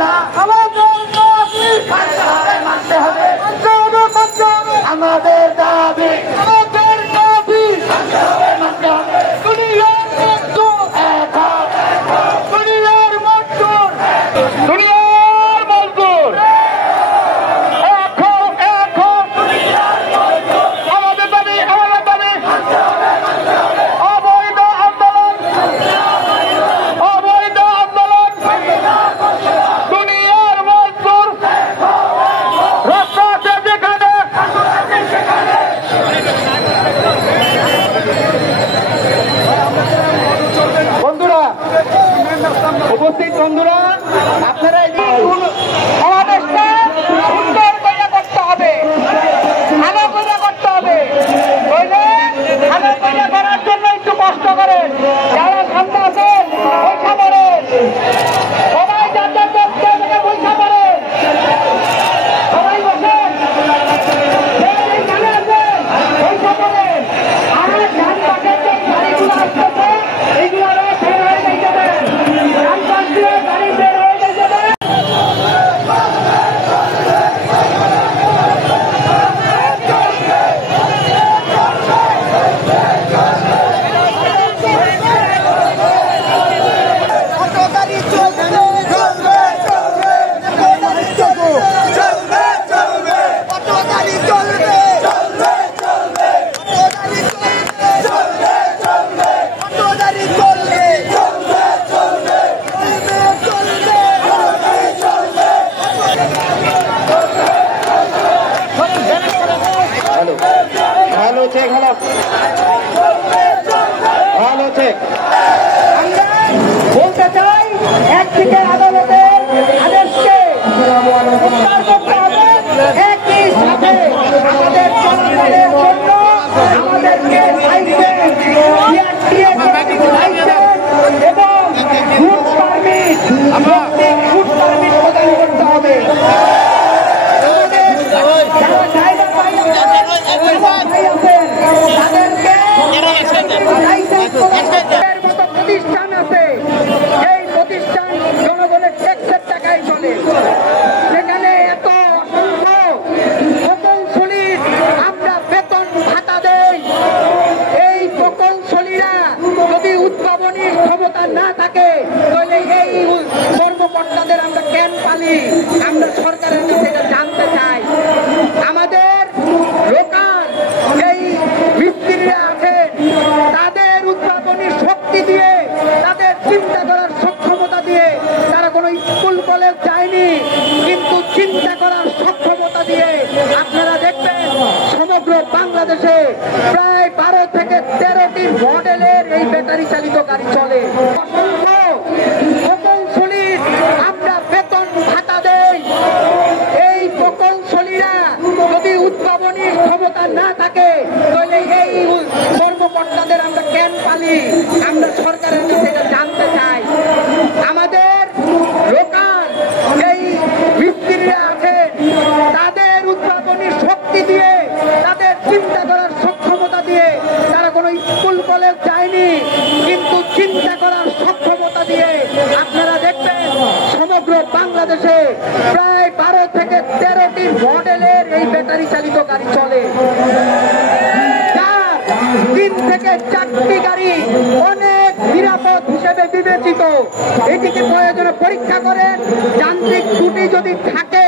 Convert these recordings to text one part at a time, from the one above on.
না, মানতে হবে, আমাদের দাবি মানতে হবে, মানতে হবে। উপস্থিত বন্ধুরা, আপনারা সমাবেশটা সুন্দর করে করতে হবে, ভালো করে করতে হবে, বলে ভালো করে করার জন্য একটু কষ্ট করেন। যারা সামনে আছেন পয়সা করেন, সবাই যাদের পয়সা করেন, সবাই বসেন, পয়সা করেন। আর ধান পাকের যে গাড়িগুলো আসতেছে এইগুলো বের হয়ে যাবে, ধান পাক দিয়ে গাড়ি বের হয়ে যাবে। ভালো চেক, ভালো চেক। আমরা বলতে চাই, একদিকে আদালতের আদেশকে প্রত্যাহার করতে হবে, একই সাথে আমাদের জনগণের জন্য আমাদেরকে লাইসেন্স এবং ফুড পারমিট প্রদান করতে হবে। প্রতিষ্ঠান আছে, এই প্রতিষ্ঠান জনগণের ট্যাক্সের টাকায় চলে, সেখানে এত অসংখ্য প্রকৌশলীর আমরা বেতন ভাতা দেই। এই প্রকৌশলীরা যদি উদ্ভাবনী ক্ষমতা না থাকে তাহলে এই কর্মকর্তাদের আমরা কেন পালি? আমরা সরকারের কাছে এটা জানতে চাই। আমাদের লোকাল এই মিস্ত্রিরা আছেন, তাদের উদ্ভাবনী শক্তি দিয়ে, তাদের চিন্তা করার সক্ষমতা দিয়ে, তারা কোনো স্কুল কলেজ যায়নি, কিন্তু চিন্তা করার সক্ষমতা দিয়ে আপনারা দেখবেন সমগ্র বাংলাদেশে প্রায় 12 থেকে 13টি মডেলের এই ব্যাটারি চালিত গাড়ি চলে। অসংখ্য প্রকৌশলীর আমরা বেতন ভাতা দেই। এই প্রকৌশলীরা যদি উদ্ভাবনী ক্ষমতা না থাকে তাহলে এই কর্মকর্তাদের আমরা কেন পালি? আমরা সরকারের কাছে এটা জানতে চাই। আমাদের লোকাল এই মিস্ত্রিরা আছেন, তাদের উদ্ভাবনী শক্তি দিয়ে, তাদের চিন্তা করার সক্ষমতা দিয়ে, তারা কোনো স্কুল কলেজ যায়নি, কিন্তু চিন্তা করার সক্ষমতা দিয়ে আপনারা দেখবেন সমগ্র বাংলাদেশে প্রায় 12 থেকে 13টি মডেলের এই ব্যাটারি চালিত গাড়ি চলে। 3 থেকে 4টি গাড়ি অনেক নিরাপদ হিসেবে বিবেচিত। এটিকে প্রয়োজনে পরীক্ষা করেন। যান্ত্রিক ত্রুটি যদি থাকে,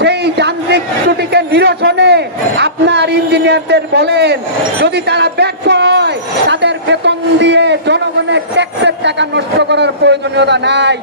সেই যান্ত্রিক ত্রুটিকে নিরসনে আপনার ইঞ্জিনিয়ারদের বলেন। যদি তারা ব্যর্থ হয়, তাদের বেতন দিয়ে জনগণের ট্যাক্সের টাকা নষ্ট করার প্রয়োজনীয়তা নাই।